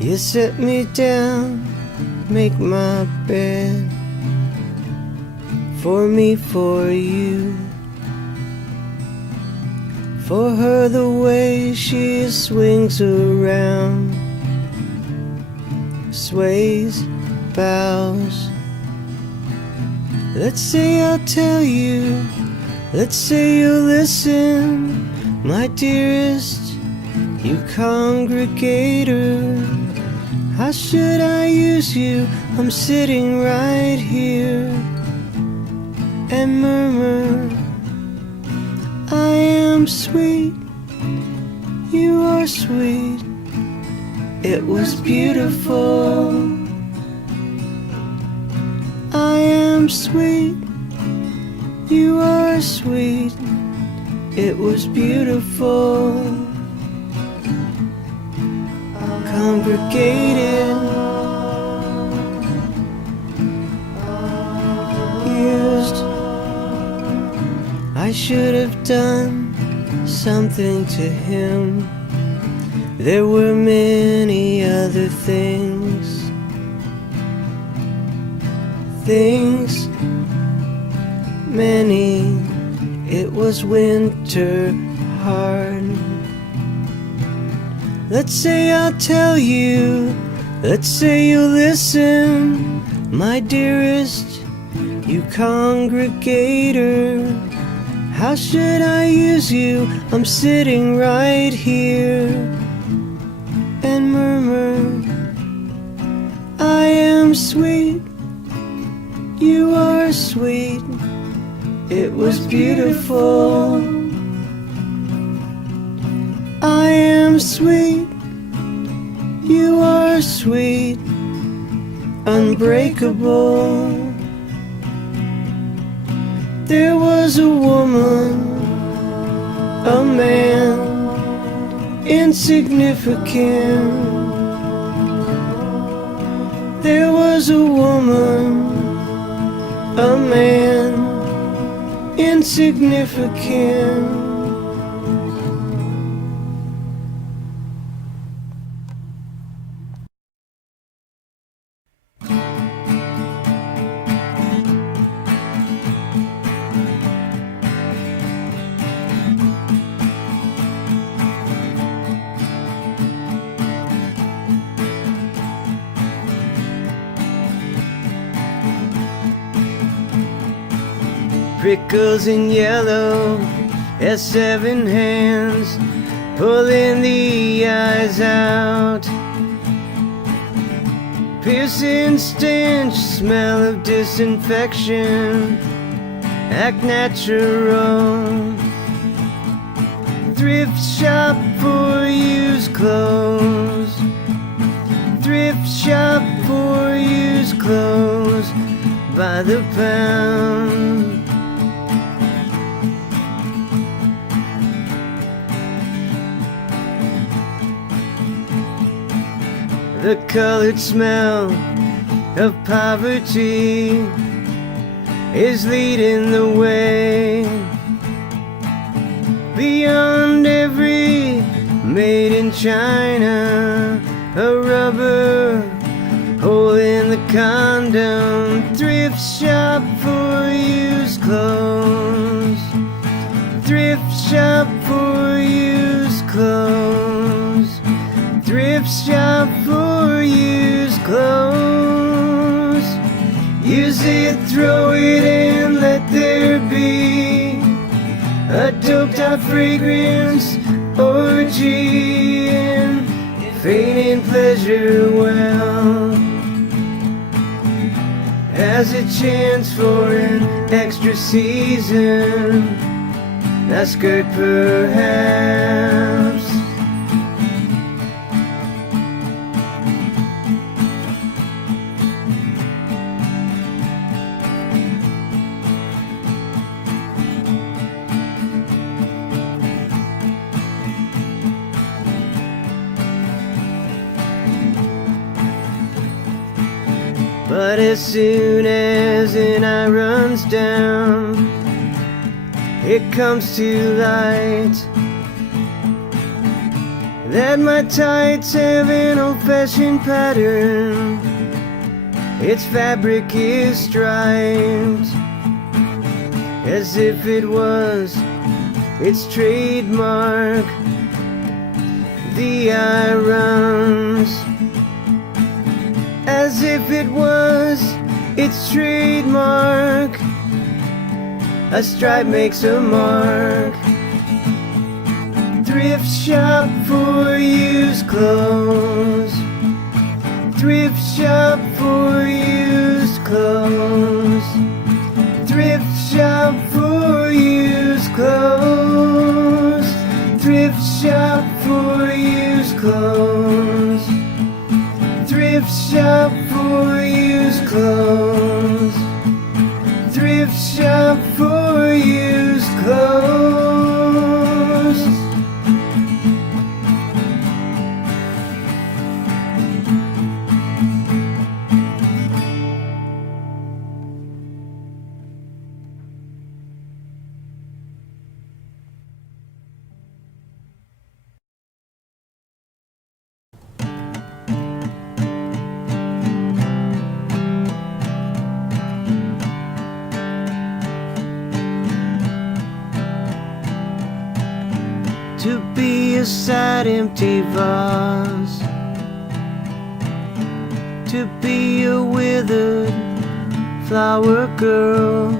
You set me down, make my bed, for me, for you. For her the way she swings around, sways, bows. Let's say I'll tell you, let's say you'll listen, my dearest, you congregator. How should I use you? I'm sitting right here and murmur, I am sweet, you are sweet. It was beautiful. I am sweet, you are sweet. It was beautiful. Congregated, used. I should have done something to him. There were many other things, many. It was winter hard. Let's say I'll tell you, let's say you'll listen, my dearest, you congregator. How should I use you? I'm sitting right here and murmur, I am sweet, you are sweet. It was beautiful. I am sweet, you are sweet, unbreakable. There was a woman, a man, insignificant. There was a woman, a man, insignificant. Prickles in yellow as 7 hands pulling the eyes out. Piercing stench, smell of disinfection, act natural. Thrift shop for used clothes, thrift shop for used clothes by the pound. The colored smell of poverty is leading the way. Beyond every made in China, a rubber hole in the condom. Thrift shop for used clothes, thrift shop for used clothes, thrift shop for used clothes. Use it, throw it in, let there be a doped out fragrance orgy and fading pleasure. Well, has a chance for an extra season, a skirt perhaps. But as soon as an eye runs down, it comes to light. that my tights have an old-fashioned pattern. Its fabric is striped as if it was its trademark. The eye runs as if it was its trademark. A stripe makes a mark. Thrift shop for used clothes. Thrift shop for used clothes. Thrift shop for used clothes. Thrift shop for used clothes. Thrift shop for used clothes. Thrift shop for used clothes. To be a sad empty vase, to be a withered flower girl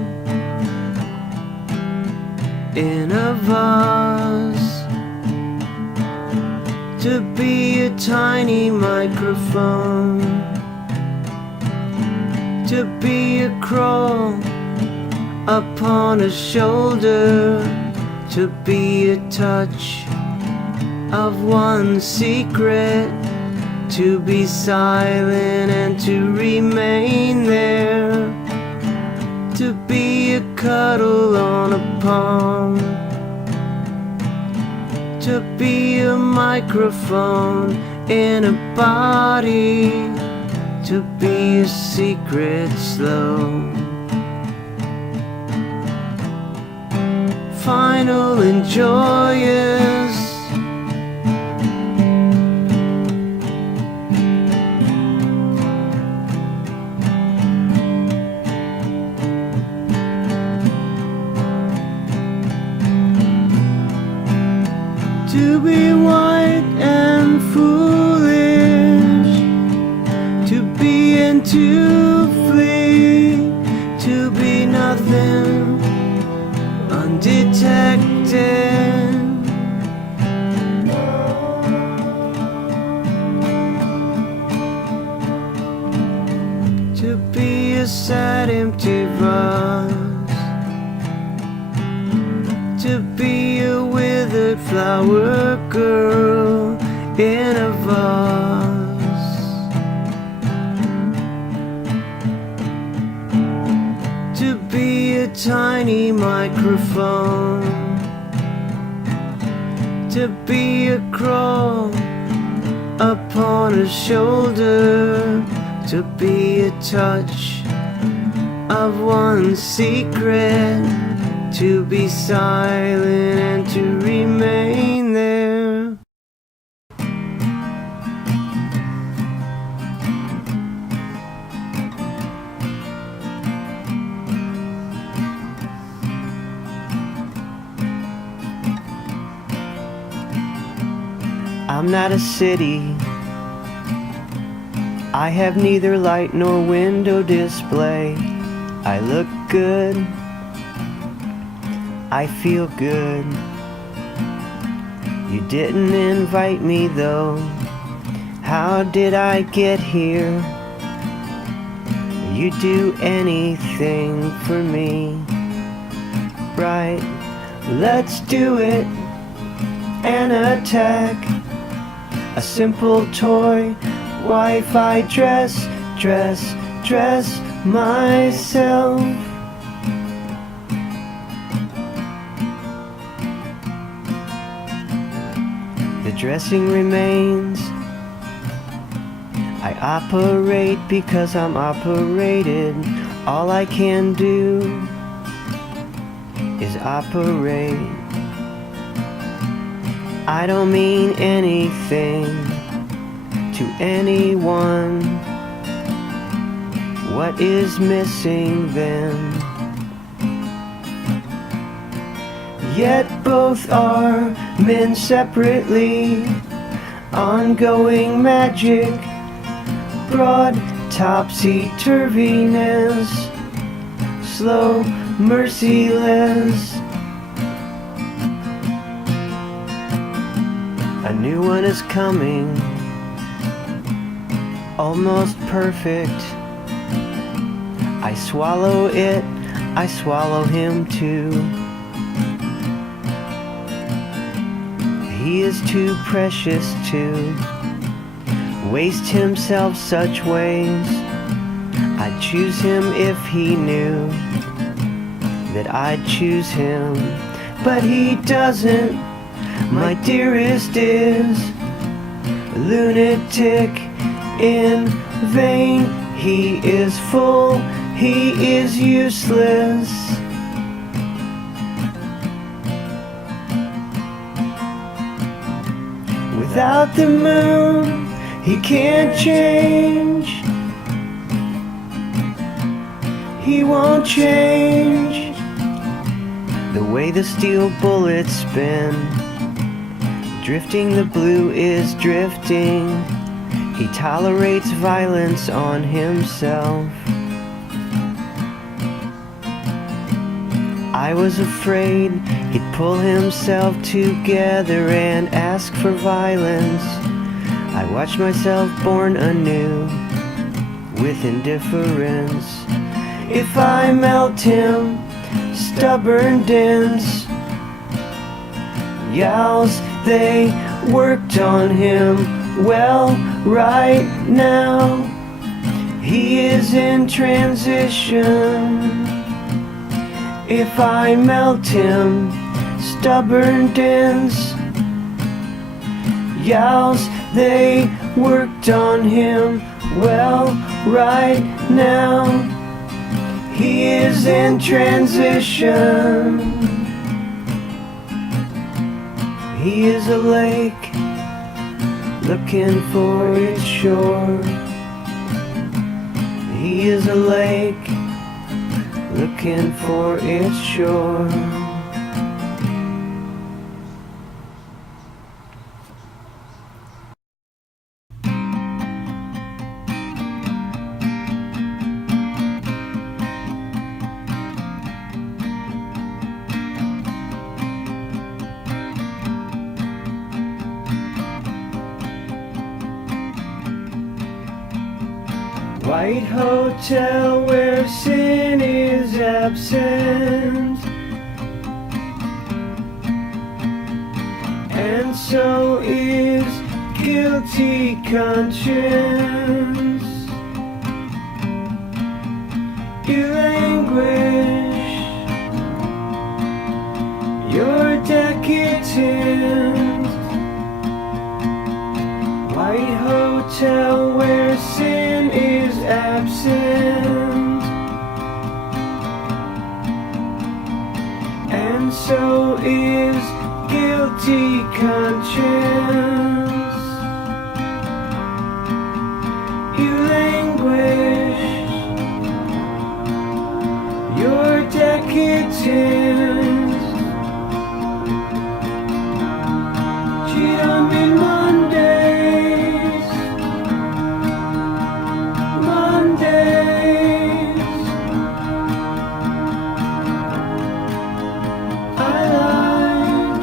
in a vase, to be a tiny microphone, to be a crawl upon a shoulder, to be a touch of one's secret, to be silent and to remain there, to be a cuddle on a palm, to be a microphone in a body, to be a secret slow. Final and joyous, to be white and foolish, to be and to flee, to be nothing undetected, to be a sad empty vase, to be a withered flower girl in a vase, to be a tiny microphone, to be a crawl upon a shoulder, to be a touch of one's secret, to be silent and to remain there. I'm not a city. I have neither light nor window display. I look good. I feel good. You didn't invite me though. How did I get here? You do anything for me. Right, let's do it. An attack. A simple toy. Wi-Fi dress myself. The dressing remains. I operate because I'm operated. All I can do is operate. I don't mean anything to anyone. What is missing then? Yet both are men separately, ongoing magic, broad topsy-turviness, slow, merciless. A new one is coming, almost perfect. I swallow it, I swallow him too. He is too precious to waste himself such ways. I'd choose him if he knew that I'd choose him, but he doesn't. My dearest is a lunatic in vain. He is full, he is useless. Without the moon, he can't change. He won't change. The way the steel bullets spin, drifting the blue is drifting. He tolerates violence on himself. I was afraid he'd pull himself together and ask for violence. I watched myself born anew with indifference. If I melt him, stubborn dense, yowls, they worked on him. Well, right now he is in transition. If I melt him, stubborn dense, yowls, they worked on him. Well, right now he is in transition. He is a lake looking for its shore. He is a lake looking for its shore. White hotel where sin is absent, and so is guilty conscience. You languish, you're decadent. White hotel where sin is absent, and so is guilty conscience. You languish, you're decadent. Cheat on me Mondays, Mondays. I lied.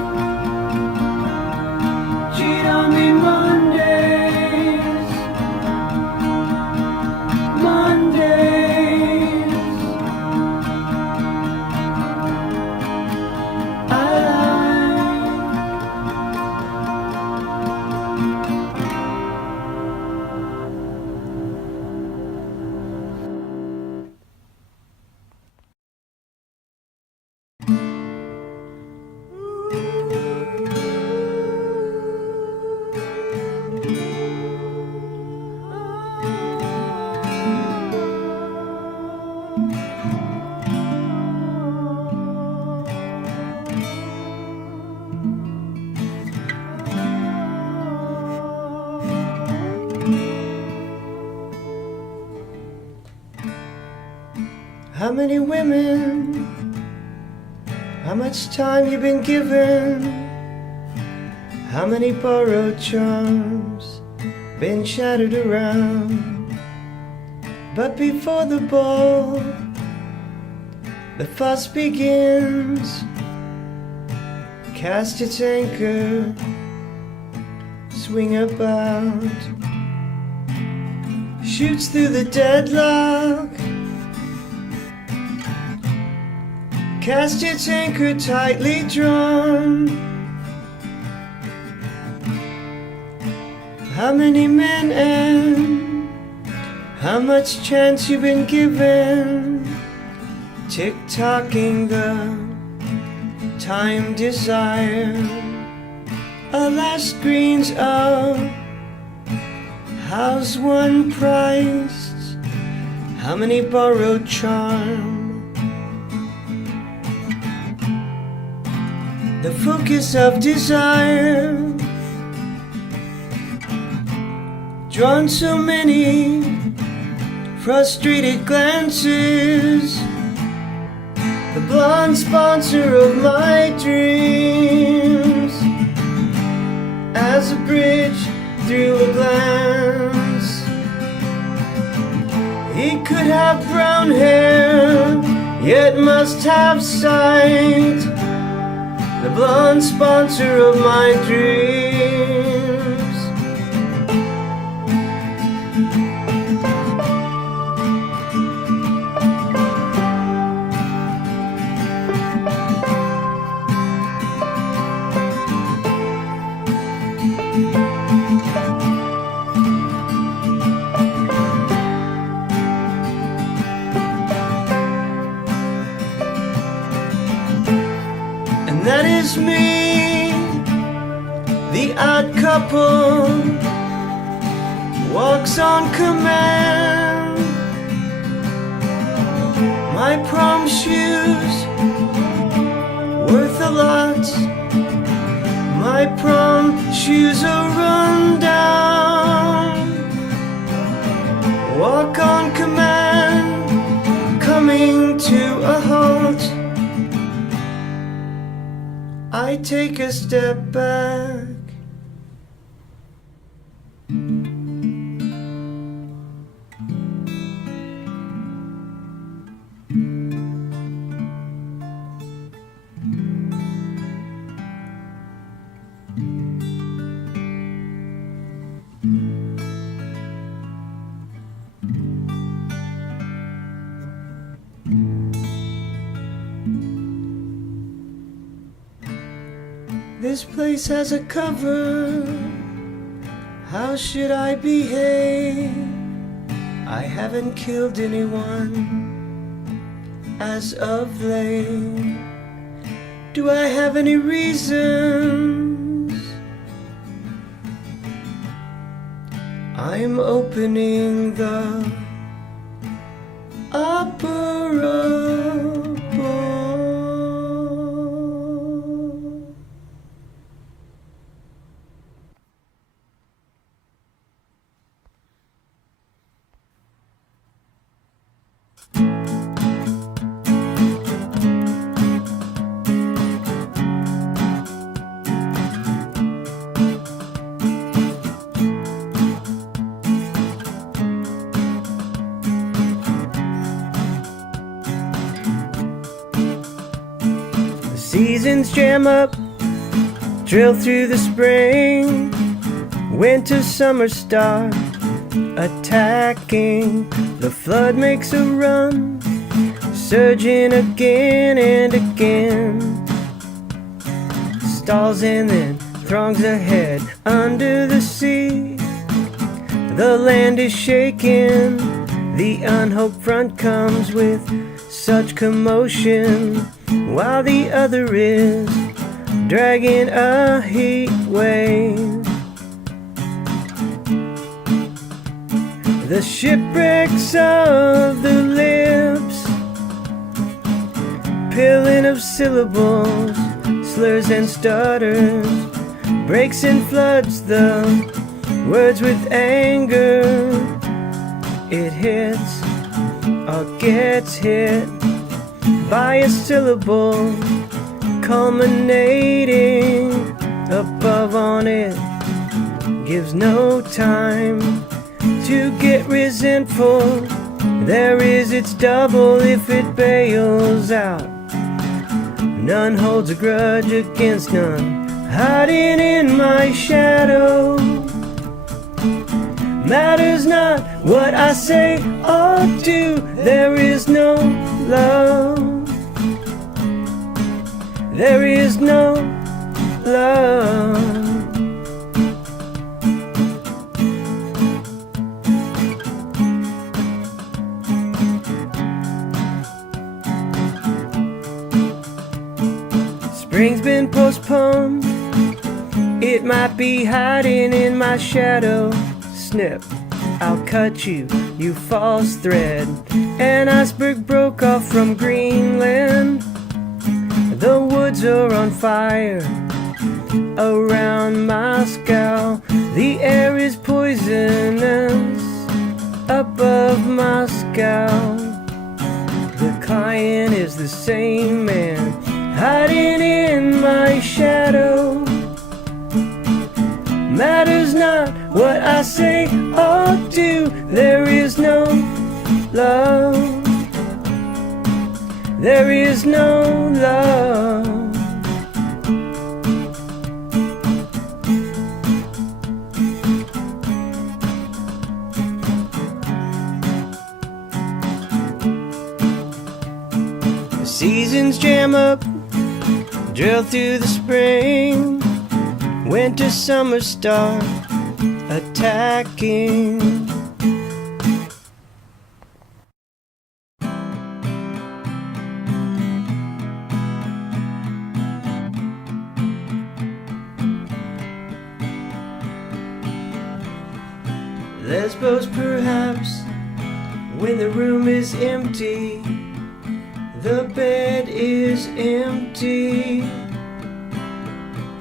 Cheat on me Mondays, Mondays. I lied. How many women? How much time you been given? How many borrowed charms been shattered around? But before the ball, the fuss begins. Cast its anchor, swing about, shoots through the deadlock. Cast its anchor tightly drawn. How many men and how much chance you been given? Tick-tocking the time desire. A last screens out. How's one priced? How many borrowed charm? The focus of desire, drawn so many frustrated glances. The blonde sponsor of my dreams, as a bridge through a glance. He could have brown hair, yet must have sight. The blonde sponsor of my dreams. That is me, the odd couple, walks on command. My prom shoes, worth a lot. My prom shoes are run down. Walk on command, coming to a halt. I take a step back. This place has a cover. How should I behave? I haven't killed anyone as of late. Do I have any reasons? I'm opening the opera. Seasons jam up, drill through the spring. Winter, summer start attacking. The flood makes a run, surging again and again. Stalls and then throngs ahead under the sea. The land is shaking, the unhoped front comes with such commotion, while the other is dragging a heat wave. The shipwrecks of the lips, pilling of syllables, slurs and stutters, breaks and floods the words with anger. It hits or gets hit by a syllable culminating above on it, gives no time to get resentful. There is its double if it bails out. None holds a grudge against none, hiding in my shadow. Matters not what I say or do, there is no love. There is no love. Spring's been postponed, it might be hiding in my shadow. Snip, I'll cut you, you false thread. An iceberg broke off from Greenland. The woods are on fire around Moscow. The air is poisonous above Moscow. The client is the same man, hiding in my shadow. Matters not what I say or do, there is no love. There is no love. The seasons jam up, drill through the spring. Winter, summer start attacking. Lesbos perhaps, when the room is empty, the bed is empty.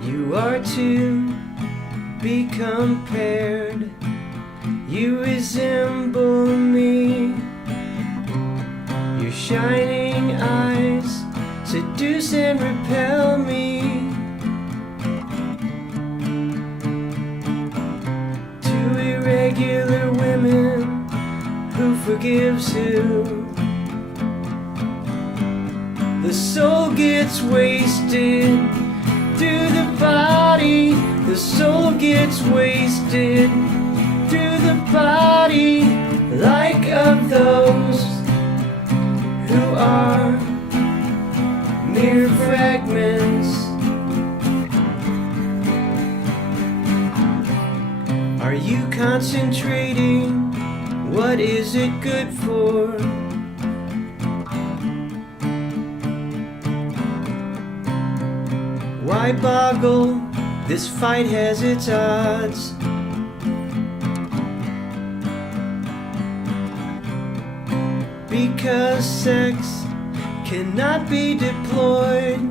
You are to be compared, you resemble me. Your shining eyes seduce and repel me. Two irregular women, who forgives who? The soul gets wasted through the body, the soul gets wasted through the body, like of those who are mere fragments. Are you concentrating? What is it good for? Why boggle? This fight has its odds. Because sex cannot be deployed.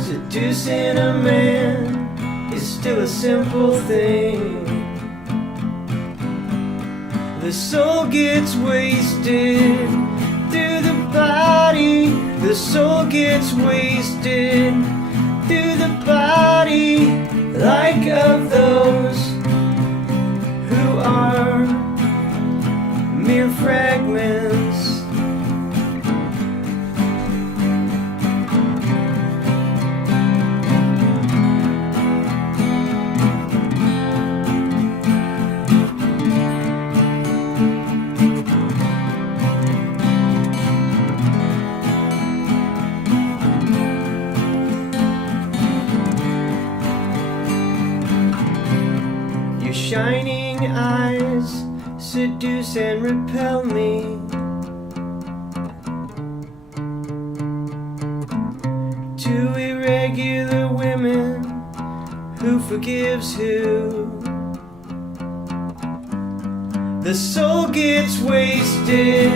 Seducing a man is still a simple thing. The soul gets wasted through the body, the soul gets wasted through the body, like of those who are mere fragments. Shining eyes seduce and repel me. Two irregular women, who forgives who? The soul gets wasted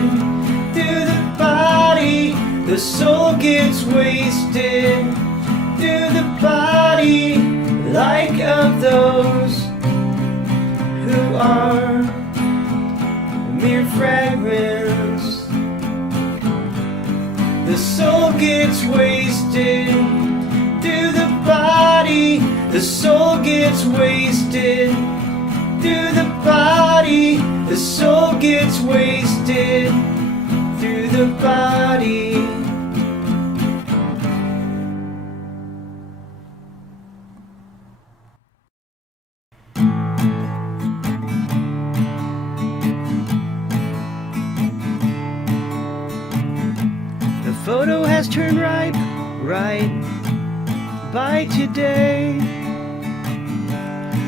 through the body, the soul gets wasted through the body, like of those who are mere fragments. The soul gets wasted through the body. The soul gets wasted through the body. The soul gets wasted through the body. The photo has turned ripe right by today.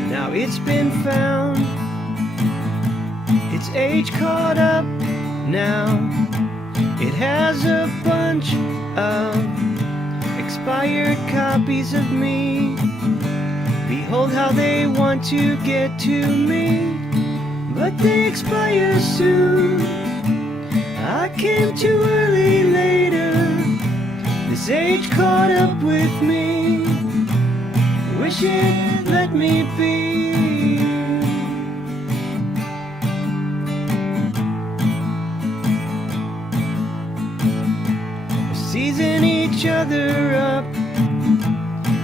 Now it's been found, its age caught up now. It has a bunch of expired copies of me. Behold how they want to get to me, but they expire soon. I came too early later. This age caught up with me. Wish it let me be. Season each other up.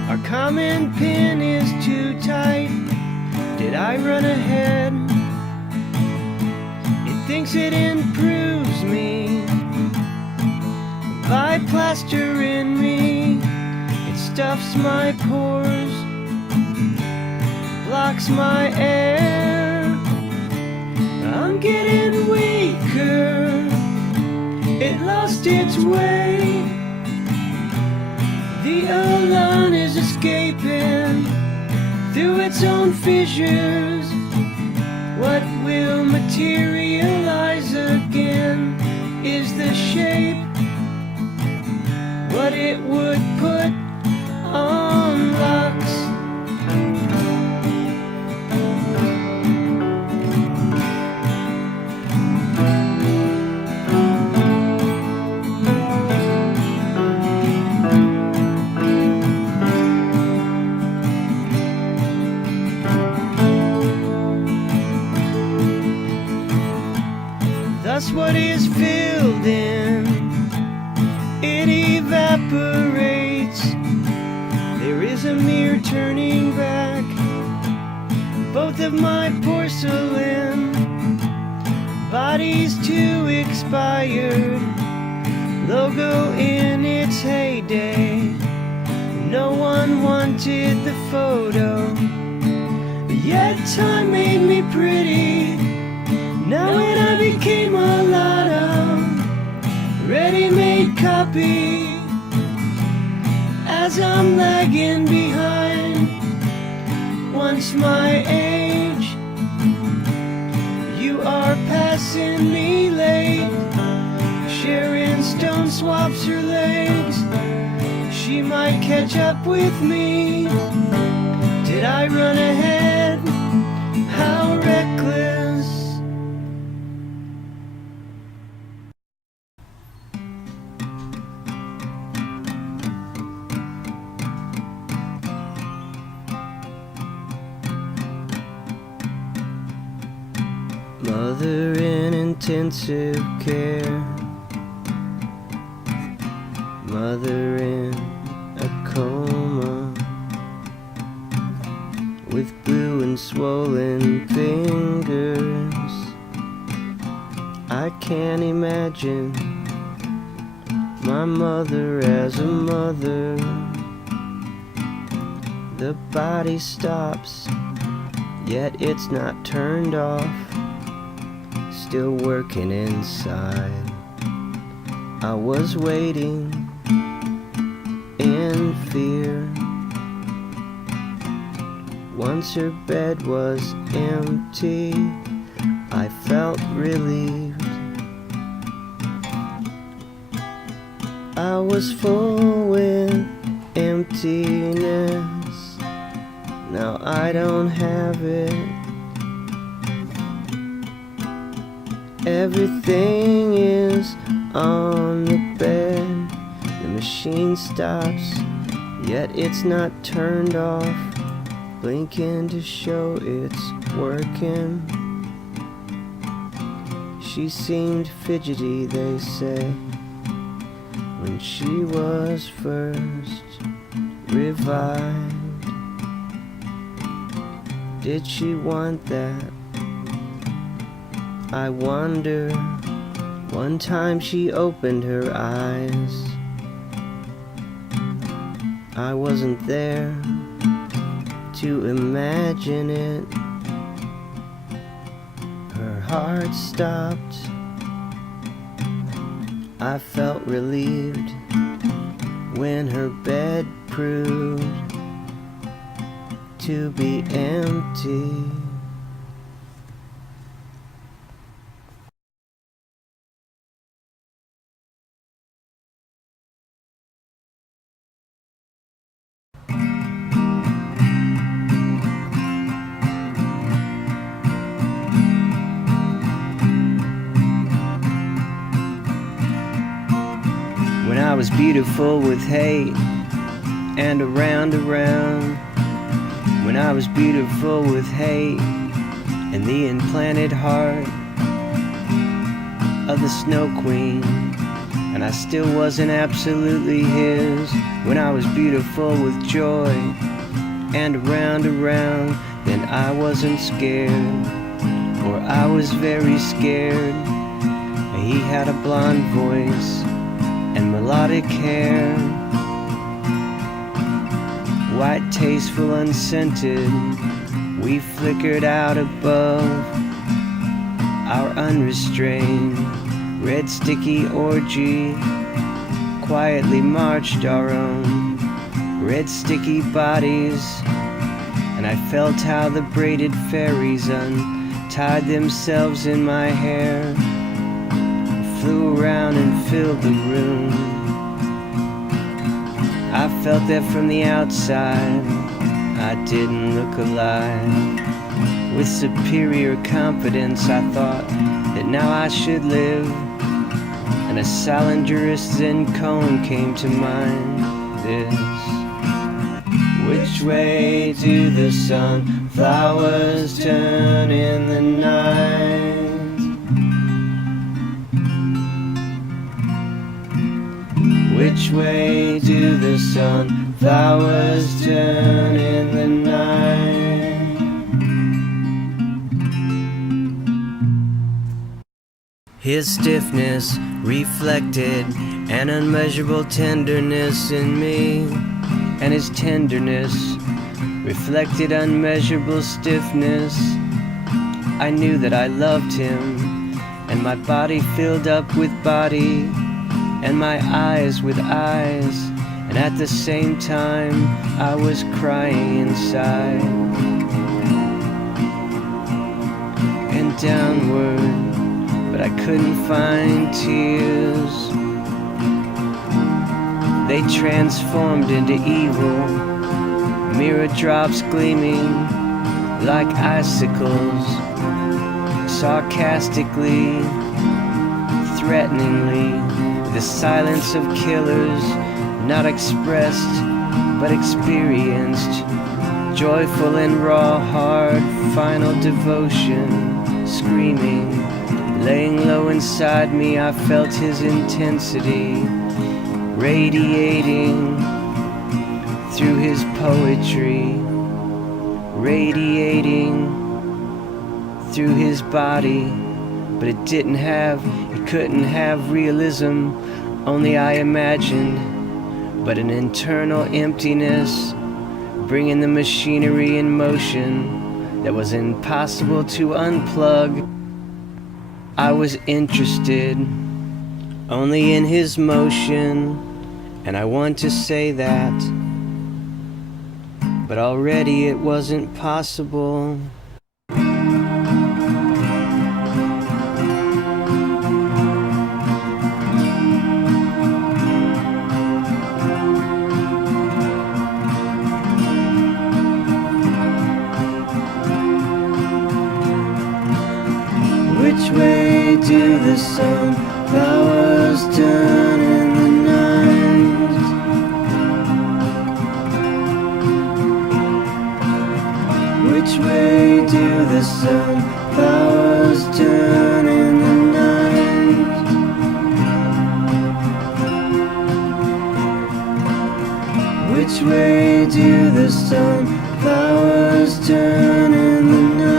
Our common pin is too tight. Did I run ahead? It thinks it improves me by plastering me. It stuffs my pores, blocks my air. I'm getting weaker. It lost its way. The elan is escaping through its own fissures. What will materialize again is the shape, what it would put on locks. Thus what is filled in, it evaporates. There is a mere turning back. Both of my porcelain bodies too expired. Logo in its heyday. No one wanted the photo, yet time made me pretty. Now when I became a lot of ready-made copy, as I'm lagging behind, once my age, you are passing me late. Sharon Stone swaps her legs, she might catch up with me. Did I run ahead? How reckless. Mother in intensive care, mother in a coma, with blue and swollen fingers. I can't imagine my mother as a mother. The body stops, yet it's not turned off. Still working inside. I was waiting in fear. Once her bed was empty, I felt relieved. I was full with emptiness. Now I don't have it. Everything is on the bed. The machine stops, yet it's not turned off, blinking to show its working. She seemed fidgety, they say, when she was first revived. Did she want that? I wonder. One time she opened her eyes. I wasn't there to imagine it. Her heart stopped. I felt relieved when her bed proved to be empty. When I was beautiful with hate and around. When I was beautiful with hate and the implanted heart of the Snow Queen, and I still wasn't absolutely his. When I was beautiful with joy and around, then I wasn't scared, or I was very scared. He had a blonde voice and melodic hair, white, tasteful, unscented. We flickered out above our unrestrained red sticky orgy, quietly marched our own red sticky bodies. And I felt how the braided fairies untied themselves in my hair, flew around and filled the room. I felt that from the outside I didn't look alive. With superior confidence I thought that now I should live, and a Salingerist Zen koan came to mind. This: which way do the sunflowers turn in the night? Which way do the sunflowers turn in the night? His stiffness reflected an unmeasurable tenderness in me, and his tenderness reflected unmeasurable stiffness. I knew that I loved him, and my body filled up with body, and my eyes with eyes, and at the same time I was crying inside. And downward, but I couldn't find tears. They transformed into evil, mirror drops gleaming like icicles, sarcastically, threateningly. The silence of killers, not expressed but experienced, joyful and raw, hard, final devotion, screaming. Laying low inside me, I felt his intensity, radiating through his poetry, radiating through his body. But it couldn't have realism, only I imagined, but an internal emptiness, bringing the machinery in motion that was impossible to unplug. I was interested only in his motion, and I want to say that, but already it wasn't possible. Which way do the sunflowers turn in the night? Which Which way do the sunflowers turn in the night? Which way do the sunflowers turn in the night?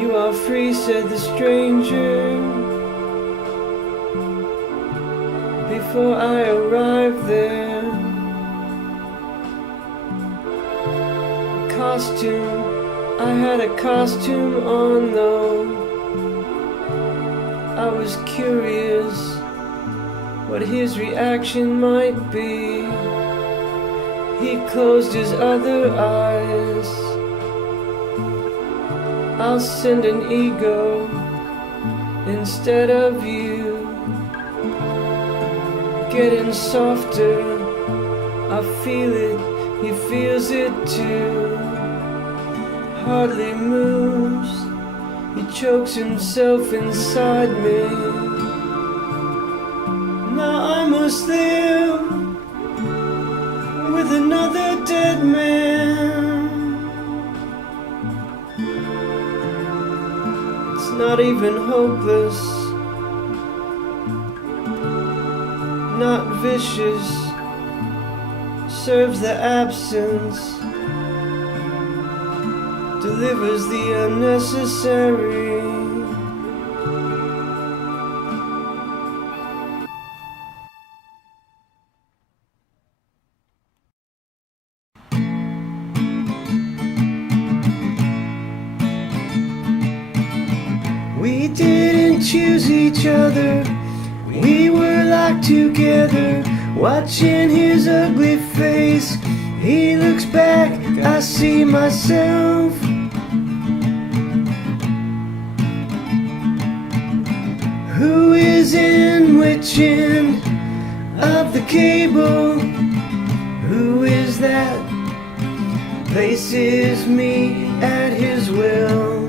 You are free, said the stranger, before I arrived there. Costume, I had a costume on though. I was curious what his reaction might be. He closed his other eyes. I'll send an ego instead of you. Getting softer, I feel it, he feels it too. Hardly moves, he chokes himself inside me. Now I must live with another dead man. Not even hopeless, not vicious, serves the absence, delivers the unnecessary. We didn't choose each other, we were locked together, watching his ugly face. He looks back, I see myself. Who is in which end of the cable? Who is that places me at his will?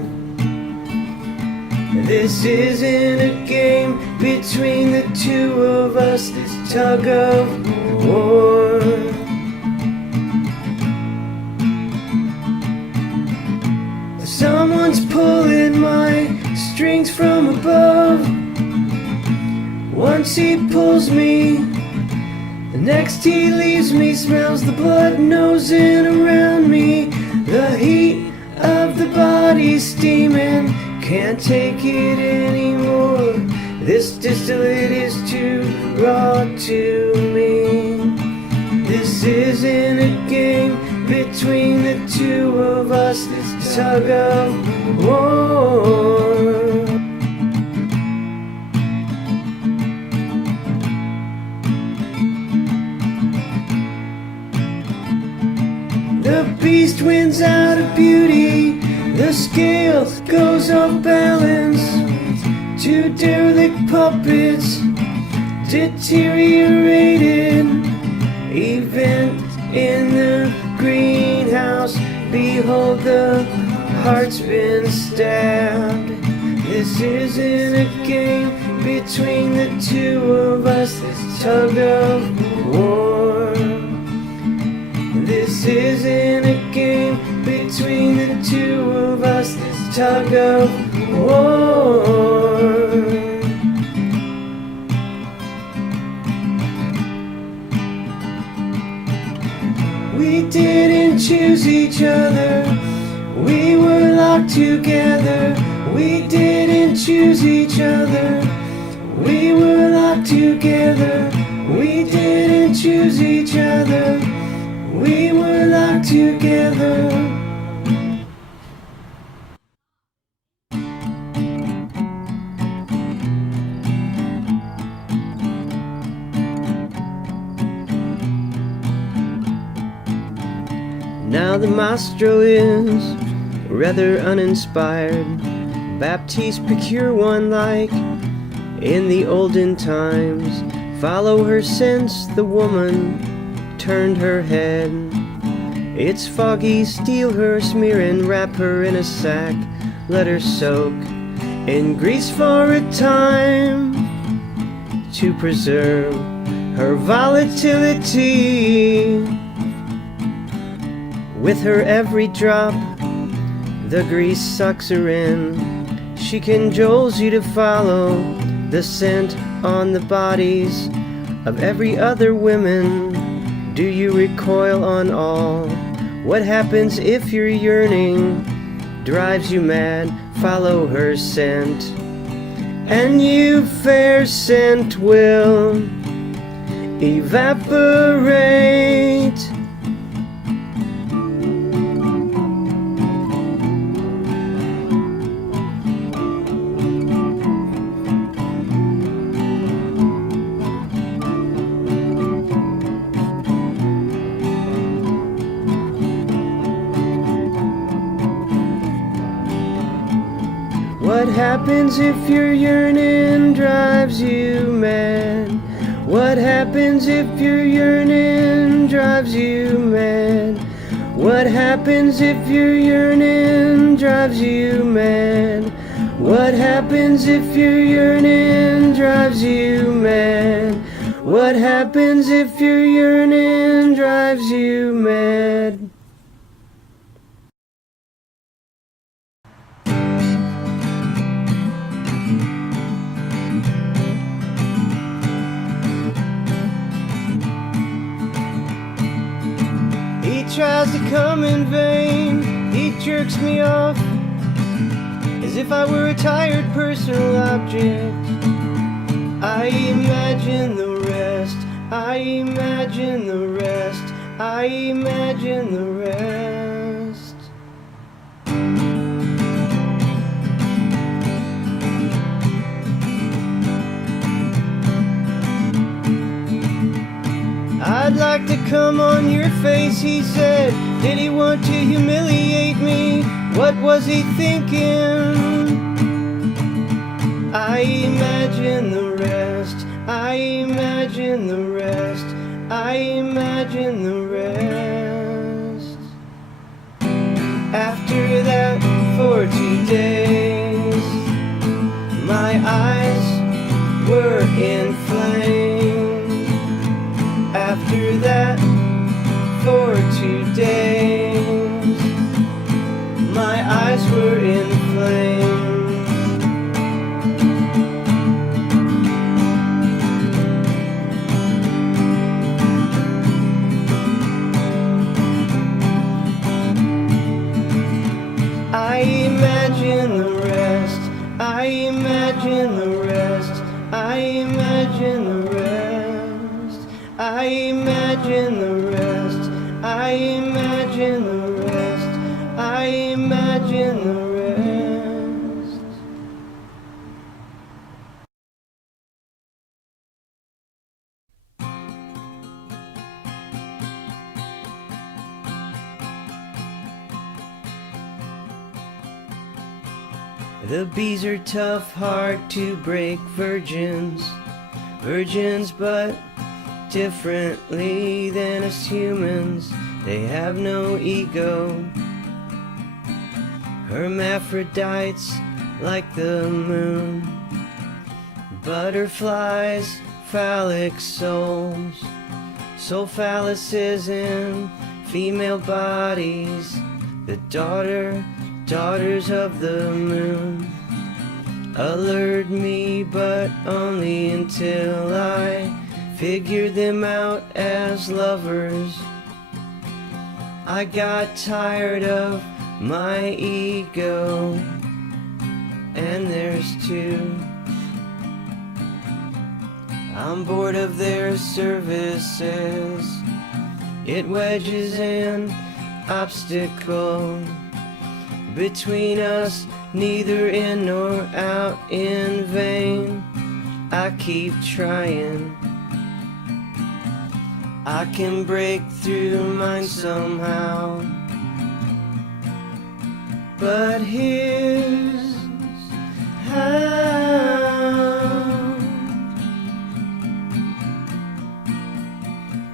This isn't a game between the two of us, this tug of war. Someone's pulling my strings from above. Once he pulls me, the next he leaves me, smells the blood nosing around me. The heat of the body steaming, can't take it anymore. This distillate is too raw to me. This This isn't a game between the two of us, this tug of war. The beast wins out of beauty, the scale goes off balance. Two derelict puppets, deteriorated. Event in the greenhouse, behold the heart's been stabbed. This isn't a game between the two of us, this tug of war. This isn't a game between the two of us, this tug of war. We didn't choose each other, we were locked together. We didn't choose each other, we were locked together. We didn't choose each other, we were locked together. Now the maestro is rather uninspired. Baptiste procure one like in the olden times. Follow her since the woman turned her head. It's foggy, steal her, smear and wrap her in a sack. Let her soak in grease for a time to preserve her volatility. With her every drop, the grease sucks her in. She cajoles you to follow the scent on the bodies of every other woman. Do you recoil on all? What happens if your yearning drives you mad? Follow her scent, and you, fair scent, will evaporate. What happens if your yearning drives you mad? What happens if your yearning drives you mad? What happens if your yearning drives you mad? What happens if your yearning drives you mad? What happens if your yearning drives you mad? He tries to come in vain, he jerks me off as if I were a tired personal object. I imagine the rest, I imagine the rest, I imagine the rest. I'd like to come on your face, he said. Did he want to humiliate me? What was he thinking? I imagine the rest, I imagine the rest, I imagine the rest. After that, for 2 days, my eyes were inflamed. After that, for 2 days, my eyes were inflamed. I imagine the rest, I imagine the rest, I imagine the rest, I imagine the rest. imagine the rest. The bees are tough, hard to break, virgins, virgins, but differently than us humans. They have no ego. Hermaphrodites like the moon. Butterflies, phallic souls. Soul phalluses in female bodies. The daughters of the moon. Allured me, but only until I figured them out as lovers. I got tired of my ego, and there's two. I'm bored of their services. It wedges an obstacle between us, neither in nor out in vain. I keep trying. I can break through mine somehow. But here's how.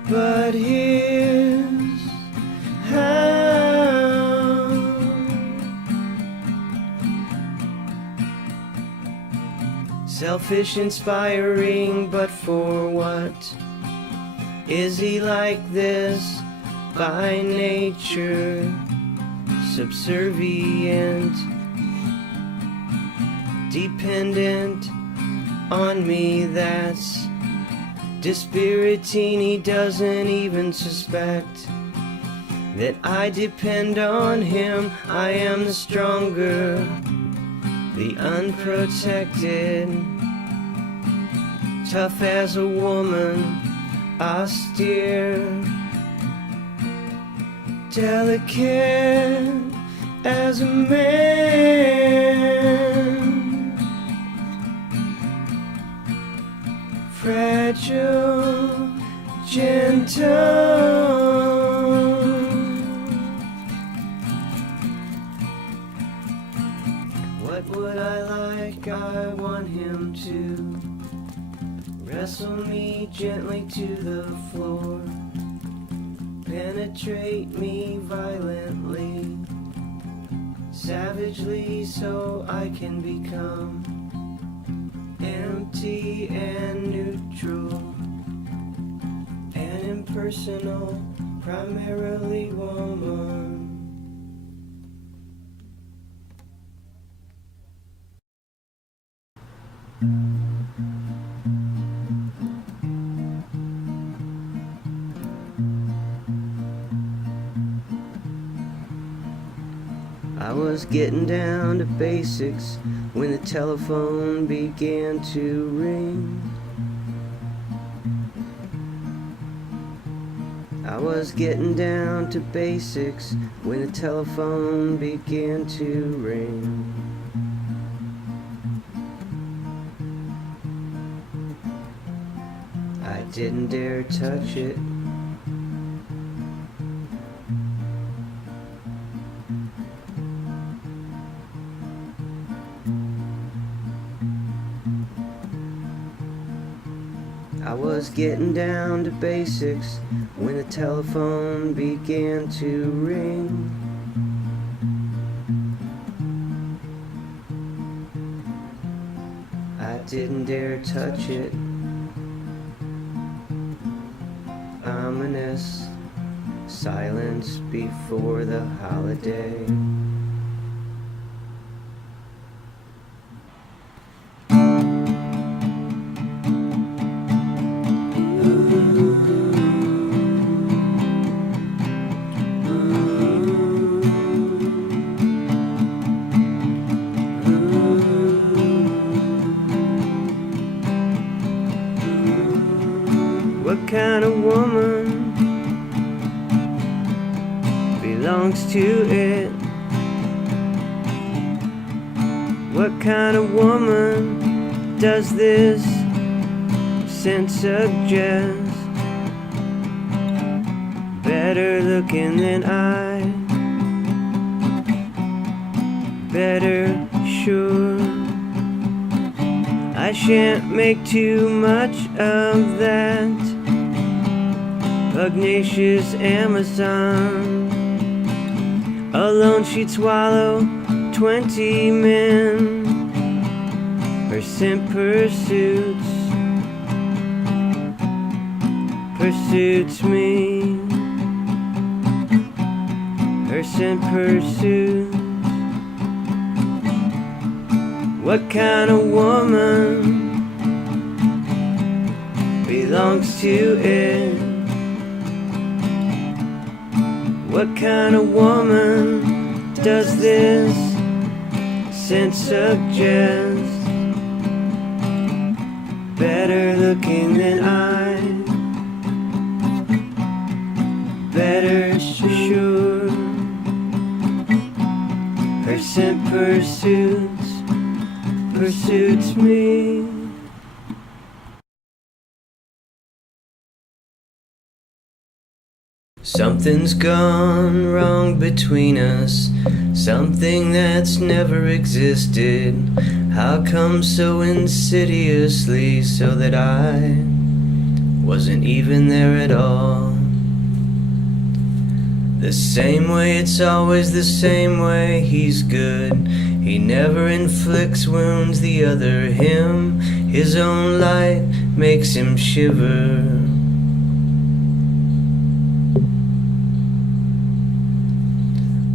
But here's how. Selfish, inspiring, but for what? Is he like this by nature? Subservient, dependent on me, that's dispiriting. He doesn't even suspect that I depend on him. I am the stronger, the unprotected, tough as a woman, austere, delicate as a man, fragile, gentle. What would I like? I want him to wrestle me gently to the floor, penetrate me violently, savagely, so I can become empty and neutral and impersonal, primarily woman. I was getting down to basics when the telephone began to ring. I was getting down to basics when the telephone began to ring. I didn't dare touch it. I was getting down to basics when the telephone began to ring. I didn't dare touch it. Ominous silence before the holiday. What kind of woman belongs to it? What kind of woman does this scent suggest? Better looking than I, better sure. I shan't make too much of that pugnacious Amazon. Alone she'd swallow 20 men. Her scent pursuits me. Her scent pursues. What kind of woman belongs to it? What kind of woman does this scent suggest? Better looking than I, better sure. Her scent pursues me. Something's gone wrong between us, something that's never existed. How come so insidiously, so that I wasn't even there at all? The same way, it's always the same way. He's good, he never inflicts wounds. The other him, his own light makes him shiver.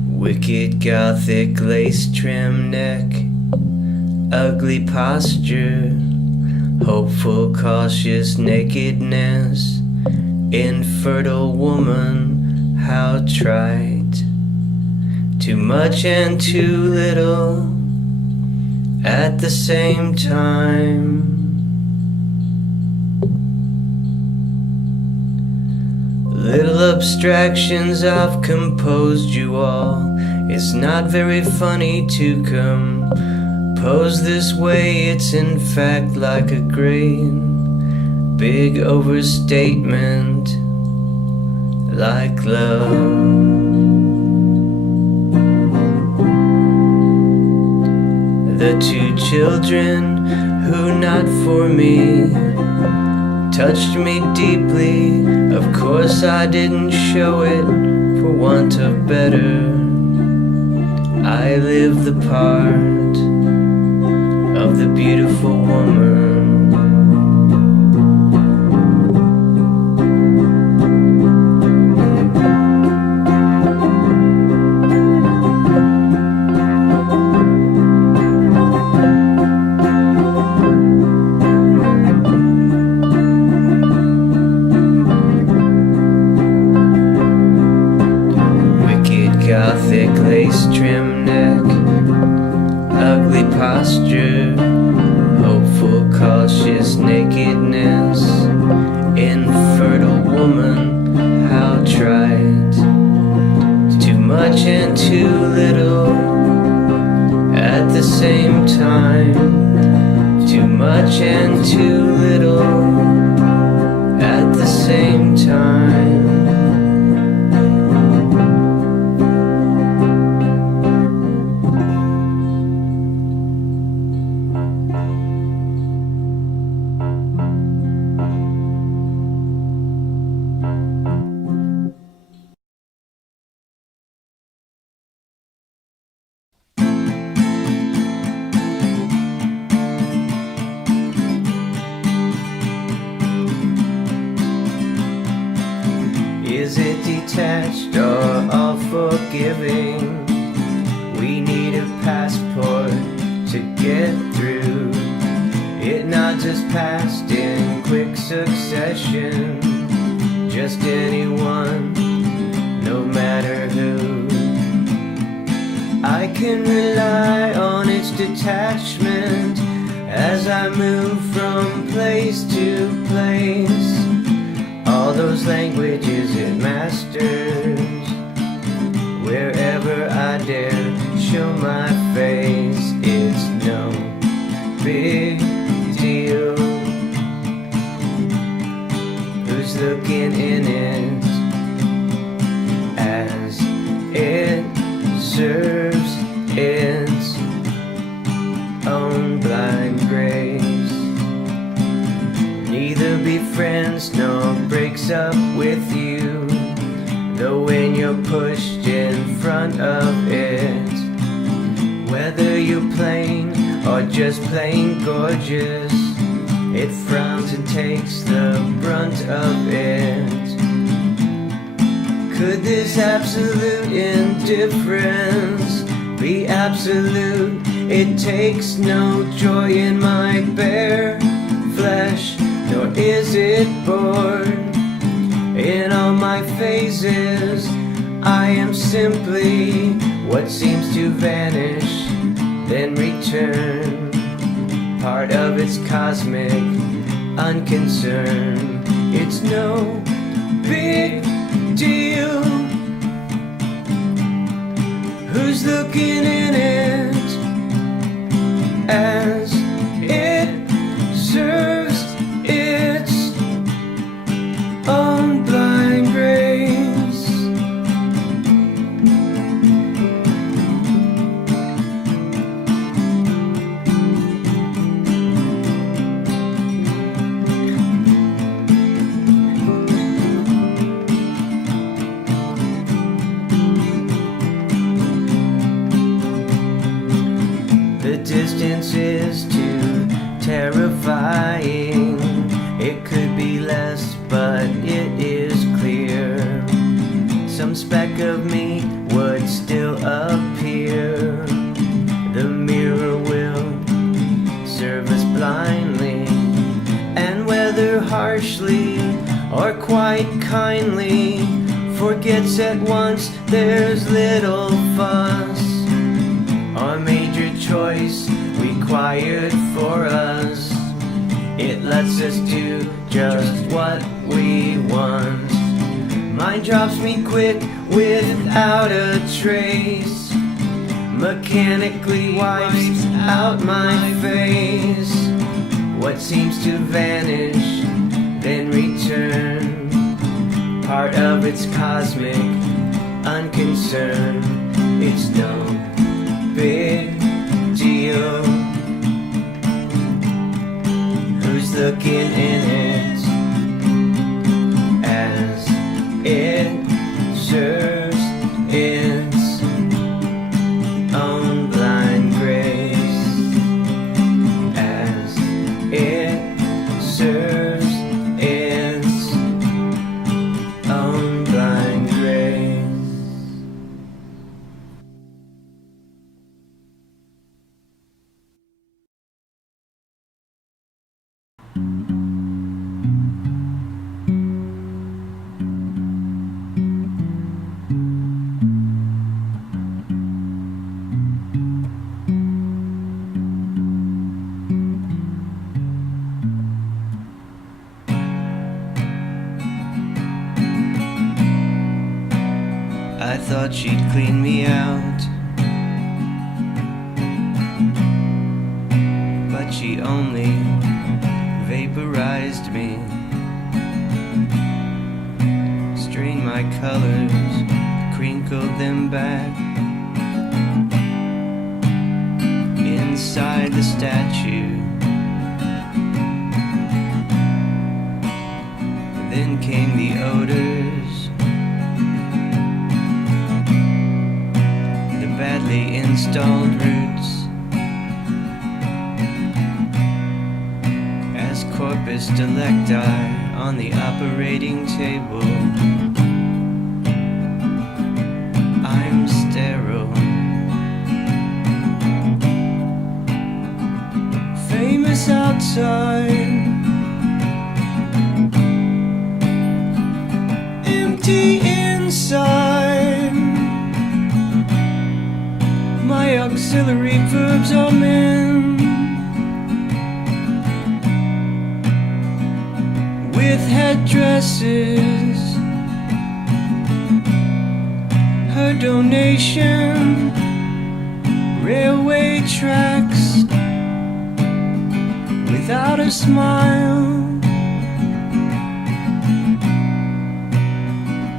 Wicked gothic lace trim neck, ugly posture, hopeful cautious nakedness, infertile woman, how trite. Too much and too little at the same time. Little abstractions, I've composed you all. It's not very funny to compose this way. It's in fact like a great big overstatement, like love. The two children who, not for me, touched me deeply. Of course I didn't show it for want of better. I live the part of the beautiful woman. Gothic lace trim neck, ugly posture, hopeful cautious nakedness, infertile woman, how trite. Too much and too little at the same time. Too much and too little at the same time. Is it detached or all forgiving? We need a passport to get through. It not just passed in quick succession. Just anyone, no matter who. I can rely on its detachment as I move from place to place. All those languages it masters. Wherever I dare show my face, it's known. be friends, no breaks up with you. Though when you're pushed in front of it, whether you're plain or just plain gorgeous, it frowns and takes the brunt of it. Could this absolute indifference be absolute? It takes no joy in my bare flesh, nor is it bored. In all my phases, I am simply what seems to vanish, then return, part of its cosmic unconcern. It's no big deal. Who's looking in it as it serves its own blind grace? The distance is too terrifying. It could be less, but it is clear some speck of me would still appear. The mirror will serve us blindly, and whether harshly or quite kindly, forgets at once there's little fuss or major choice required for us. It lets us do just what we want. Mine drops me quick without a trace, mechanically wipes out my face. What seems to vanish, then return, part of its cosmic unconcern. It's no big deal. Who's looking in it as it serves its own blind grace, as it serves its own blind grace. I thought she'd clean me out, but she only vaporized me. Strained my colors, crinkled them back inside the statue. Then came the odors, the badly installed roots, as corpus delicti on the operating table. I'm sterile, famous outside, empty inside. My auxiliary verbs are men with headdresses. Her donation, railway tracks without a smile,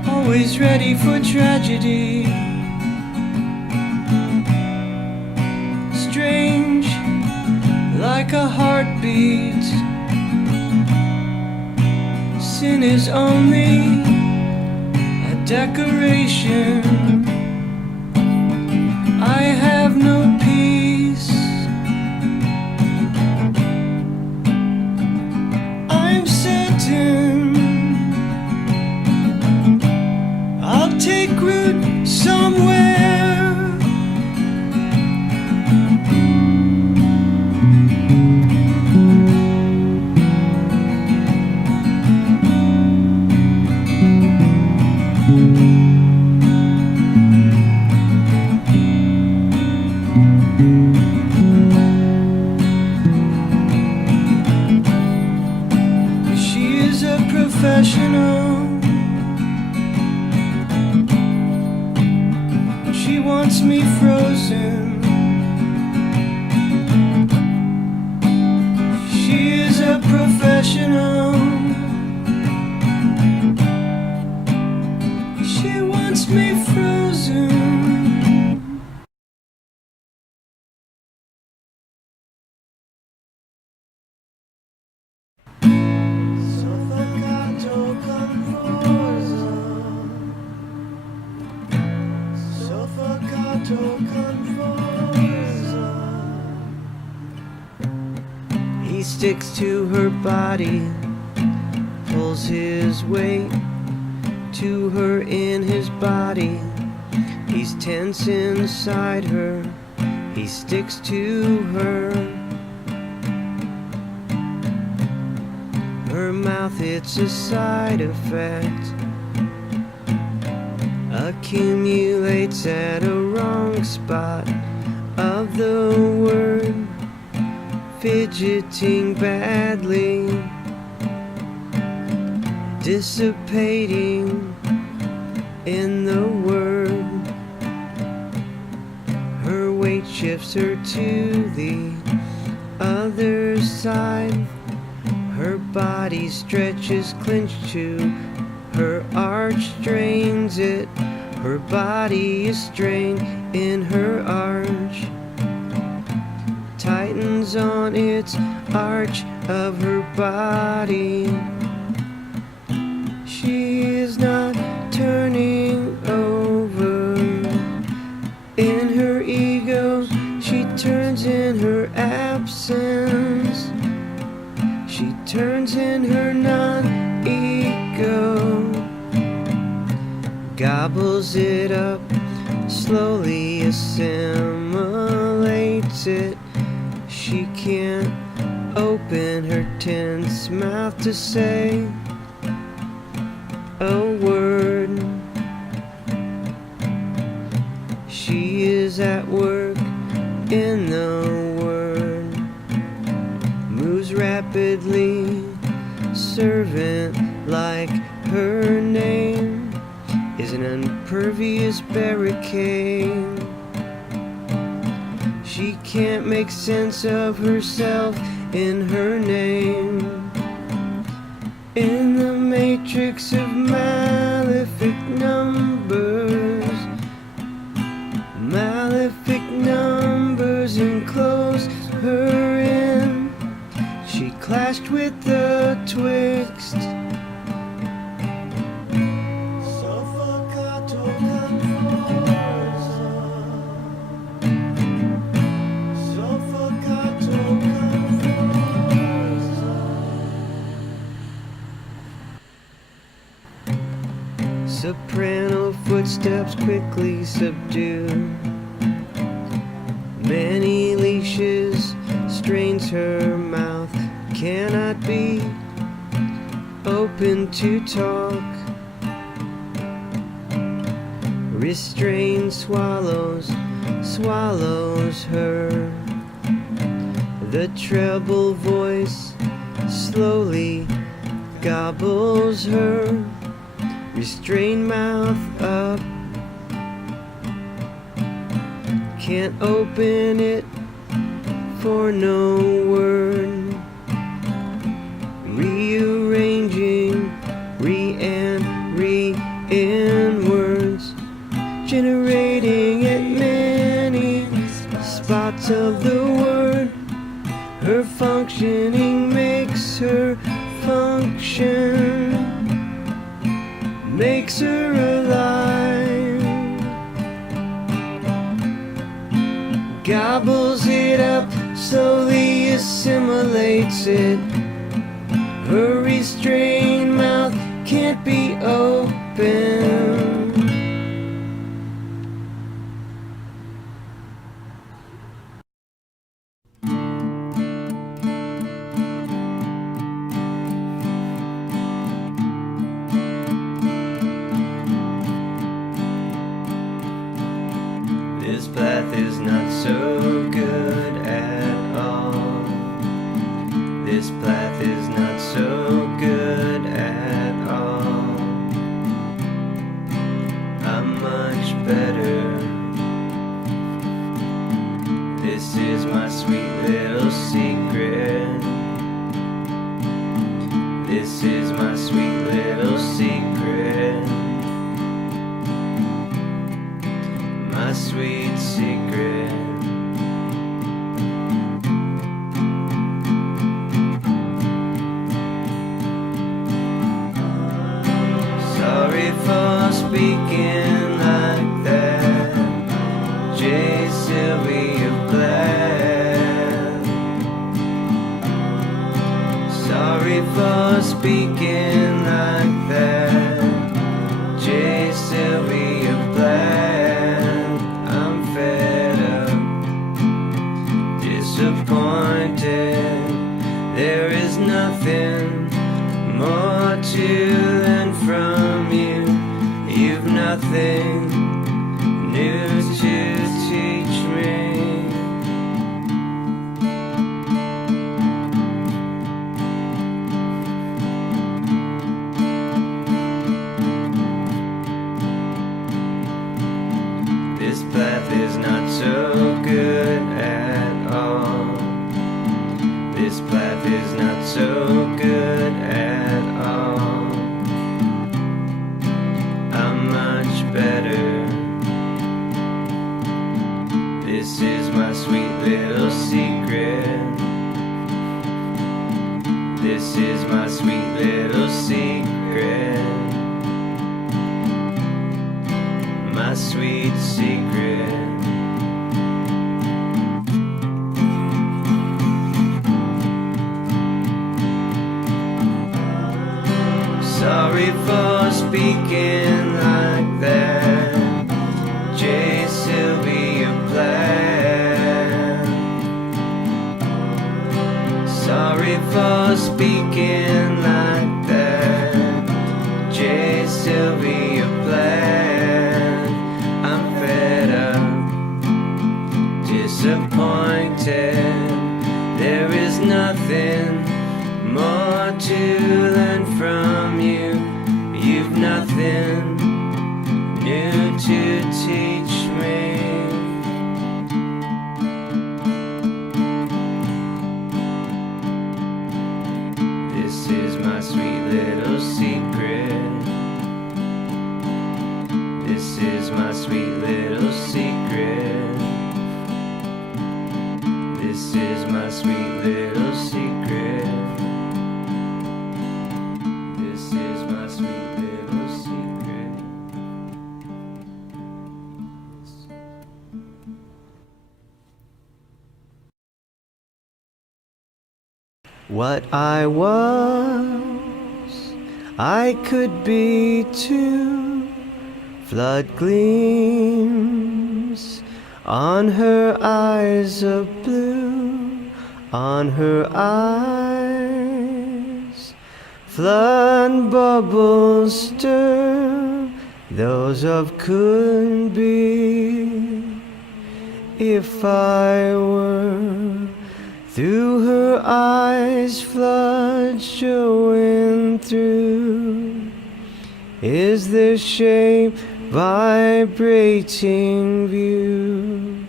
always ready for tragedy. Strange, like a heartbeat, sin is only a decoration. I have no peace. I'm certain I'll take root somewhere. She is a professional. She wants me frozen. She is a professional. She wants me frozen. Soffocato confuso. Soffocato confuso. He sticks to her body, pulls his weight to her in his body. He's tense inside her, he sticks to her. Her mouth, it's a side effect, accumulates at a wrong spot of the word, fidgeting badly, dissipating in the word. Her weight shifts her to the other side. Her body stretches clenched to her arch, strains it. Her body is strained in her arch, tightens on its arch of her body. She is not turning over in her ego. She turns in her absence. She turns in her non-ego, gobbles it up, slowly assimilates it. She can't open her tense mouth to say a word. She is at work in the word, moves rapidly, servant like her name is an impervious barricade. She can't make sense of herself in her name. In the matrix of malefic numbers, malefic numbers enclose her in. She clashed with the twixt. Soffocato confuso. Soffocato confuso. Soprano footsteps quickly subdue. Many leashes, strains her mouth, cannot be open to talk. Restrained swallows, swallows her. The treble voice slowly gobbles her. Restrained mouth up, can't open it for no word. Rearranging, and in words, generating at many spots of the word. Her functioning makes her function. makes her alive, gobbles it up, slowly assimilates it. Her restrained mouth can't be open. This path is not so good at all. This path is not so good at all. I'm much better. This is my sweet little secret. This is my sweet little secret. My sweet secret. Sorry for speaking like that, J. Sylvia Plath. Sorry for speaking like that, J. Sylvia Plath. I'm fed up, disappointed. There is nothing more to learn from you. You've nothing new to teach me. This path is not so good at all. This path is not so good at all. I'm much better. This is my sweet little secret. This is my sweet little secret. My sweet secret. Sorry for speaking like that, J. Sylvia Plath. Sorry for speaking like that, J. Sylvia Plath. I'm fed up, disappointed. There is nothing more to learn from you. You've nothing new to teach me. This is my sweet little secret. This is my sweet little secret. This is my sweet little secret. This is my sweet little secret. What I was, I could be too. Flood gleams on her eyes of blue, on her eyes. Flood bubbles stir, those of could be. If I were through her eyes, flood showing through. Is the shape vibrating view?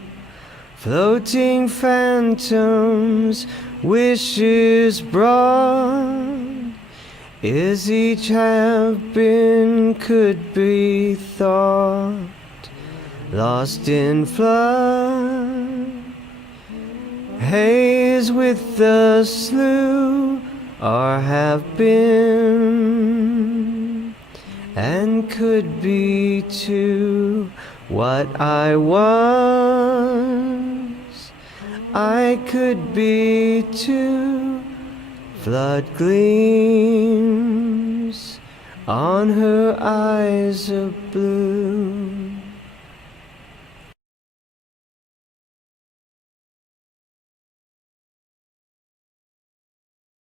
Floating phantoms, wishes brought. Is each have been, could be thought, lost in flood? Haze with the slew, or have been, and could be too what I was. I could be too. Flood gleams on her eyes of blue.